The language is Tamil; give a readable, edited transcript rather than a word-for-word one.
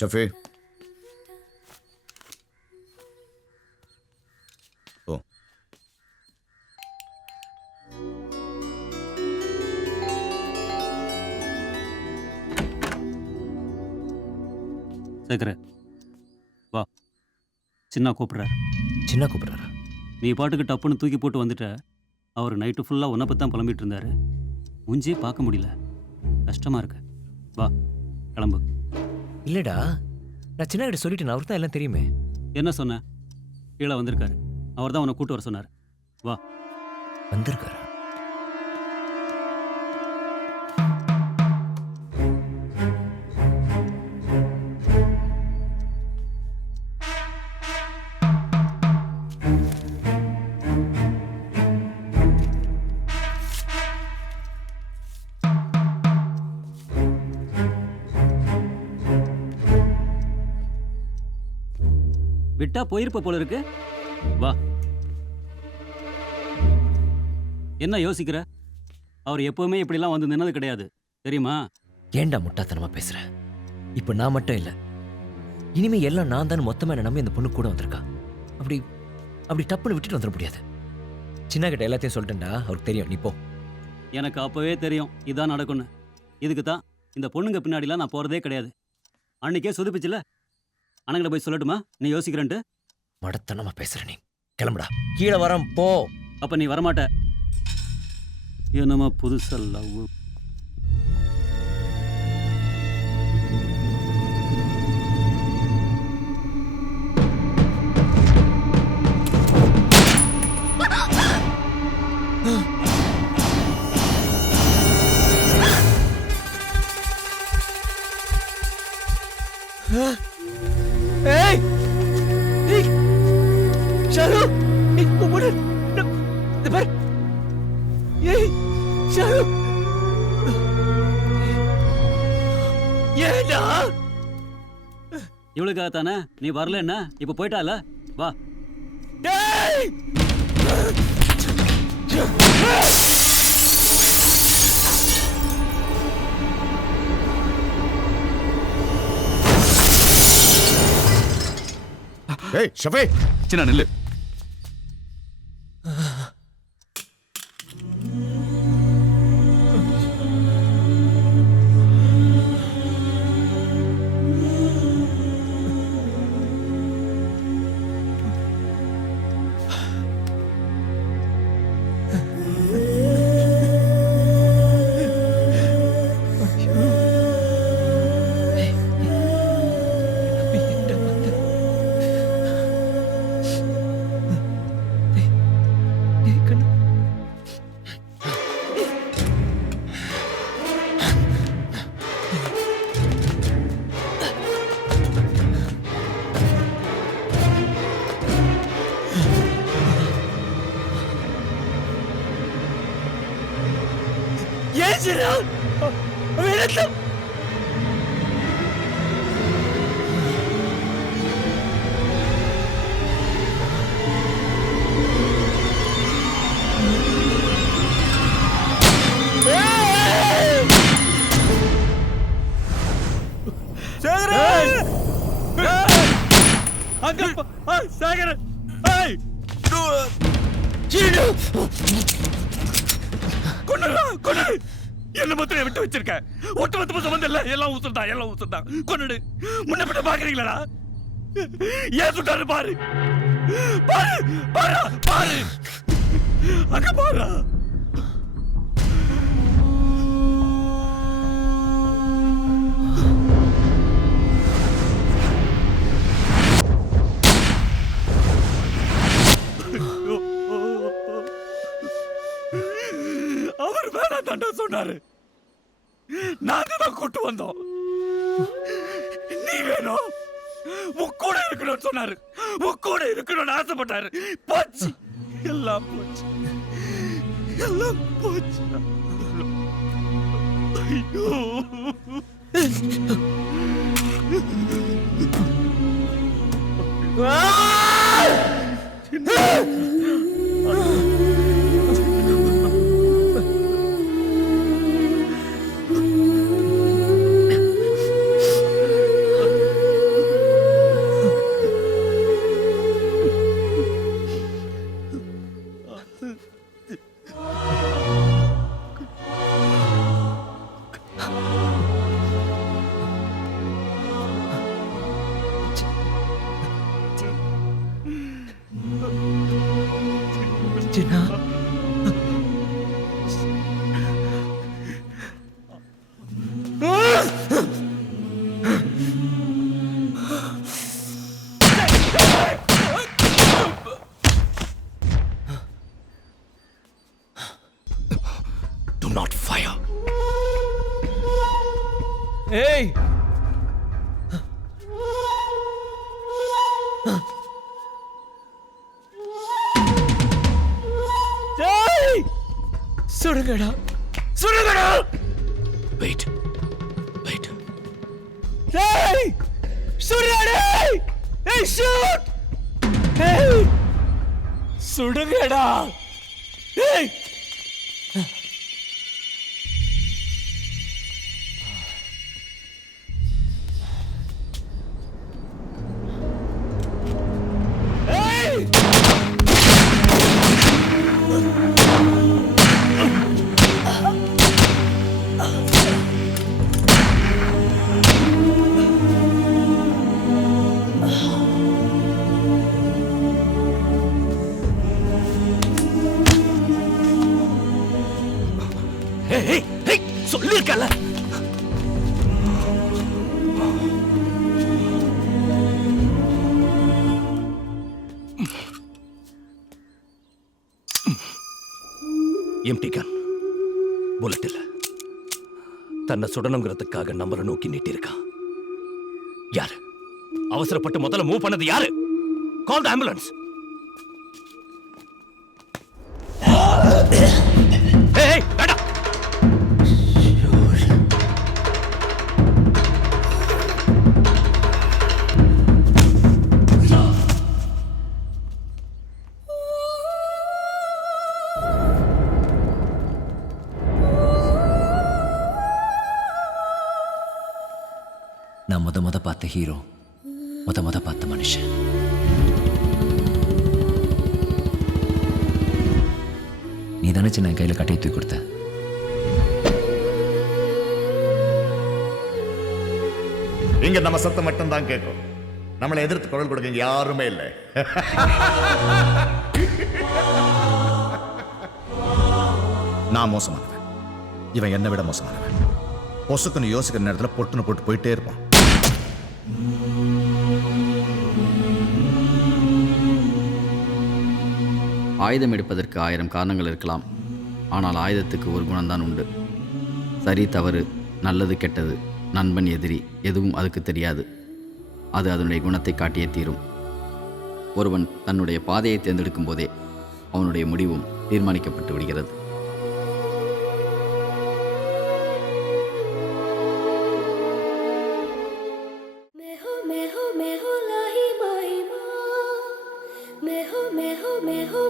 ஷஃபி ஓ சேகர வா. சின்ன கூப்பிட்றாரு. சின்ன கூப்பிட்றாரா? நீ பாட்டுக்கு டப்புன்னு தூக்கி போட்டு வந்துட்ட. அவர் நைட்டு ஃபுல்லாக உன்னை பற்றி தான் புலம்பிட்டு இருந்தாரு. மூஞ்சியே பார்க்க முடியல. கஷ்டமாக இருக்கு. வா கிளம்பு. இல்லடா, நான் சின்ன கிட்ட சொல்லிட்டேன். அவருக்கு தான் எல்லாம் தெரியுமே. என்ன சொன்ன? கீழே வந்திருக்காரு. அவர் தான் உன்னை கூட்டு வர சொன்னார். வா. வந்திருக்காரா? விட்டா போயிருப்ப போல இருக்கு. வா. என்ன யோசிக்கிற? அவர் எப்பவுமே இப்படிலாம் வந்து நின்னது கிடையாது, தெரியுமா? ஏன்டா முட்டாத்தனமா பேசுற? இப்ப நான் மட்டும் இல்ல, இனிமே எல்லாம் நான் தான் மொத்தமா என்ன நம்பி அந்த பொண்ணு கூட வந்திருக்கா. அப்படி அப்படி டப்புன்னு விட்டுட்டு வந்துட முடியாது. சின்ன கிட்ட எல்லாத்தையும் சொல்லிட்டேன்டா, அவருக்கு தெரியும். நீ போ. எனக்கு அப்பவே தெரியும் இதான் நடக்கும்னு. இதுக்கு தான் இந்த பொண்ணுங்க பின்னாடிலாம் நான் போறதே கிடையாது. அன்னைக்கே சொதுப்பிச்சுல. அண்ணங்கிட்ட போய் சொல்லட்டுமா நீ யோசிக்கிறேன்ட்டு? மடத்தனமா பேசுற நீ. கிளம்புடா. கீழே வரம் போ. அப்ப நீ வரமாட்ட. என்னமா புதுசல்ல. ஏய் ஏய் ஷாரு, ஏய் போடு. இந்த பார். ஏய் ஷாரு, ஏடா இவளுக்காக தானே நீ வரல. என்ன இப்ப போயிட்டால? வா. டேய் ஏய் ஷஃபி சின்ன நில்லு. என்ன மாத்திரம் விட்டு வச்சிருக்க? ஒட்டுமொத்தமா சம்பந்தம் இல்ல. எல்லாம் ஊசுதான். கொன்னுடு. முன்ன பின்ன பாக்குறீங்களா? ஏன் சுட்டாரு பாரு. பாரு. அங்க பாரு. அவர் வேணாம் தாண்டா சொன்னாரு. நாங்க தான் கூட்டு வந்தோம். நீ வேணும், உன் கூட இருக்கணும்னு சொன்னாரு. உன் கூட இருக்கணும்னு ஆசைப்பட்டாரு. போச்சு, எல்லாம் போச்சு. ஐயோ சின்னா Do not fire. ஏய் டேய் சுடுங்கடா சுடுங்கடா Wait. Wait. டேய் சுடுடா டேய் ஏய் ஷூட் டேய் சுடுங்கடா டேய் Hey, சொல்லிருக்கல. எம்டி கன். புல்லட் இல்ல. தன்னை சுடணுங்கிறதுக்காக நம்மளை நோக்கி நீட்டிருக்கான். யாரு? அவசரப்பட்டு முதல்ல மூவ் பண்ணது யாரு? கால் தி ஆம்புலன்ஸ். Hey, வேண்டாம். நான் முத பார்த்த ஹீரோ முத பார்த்த மனுஷன் நீ தானே சின்ன கையில் கட்டையை தூக்கி கொடுத்த இங்க நம்ம சத்தம் மட்டும் தான் கேட்கும். நம்மளை எதிர்த்து குரல் கொடுக்க இங்க யாருமே இல்லை. நான் மோசமானவன், இவன் என்னை விட மோசமானவன். பொசுக்குன்னு யோசிக்கிற நேரத்தில் பொட்டுன்னு போட்டு போயிட்டே இருப்பான். ஆயுதம் எடுப்பதற்கு 1000 காரணங்கள் இருக்கலாம். ஆனால் ஆயுதத்துக்கு ஒரு குணம்தான் உண்டு. சரி தவறு, நல்லது கெட்டது, நண்பன் எதிரி எதுவும் அதுக்கு தெரியாது. அது அதனுடைய குணத்தை காட்டியே தீரும். ஒருவன் தன்னுடைய பாதையை தேர்ந்தெடுக்கும் போதே அவனுடைய முடிவும் தீர்மானிக்கப்பட்டு விடுகிறது. मैं हो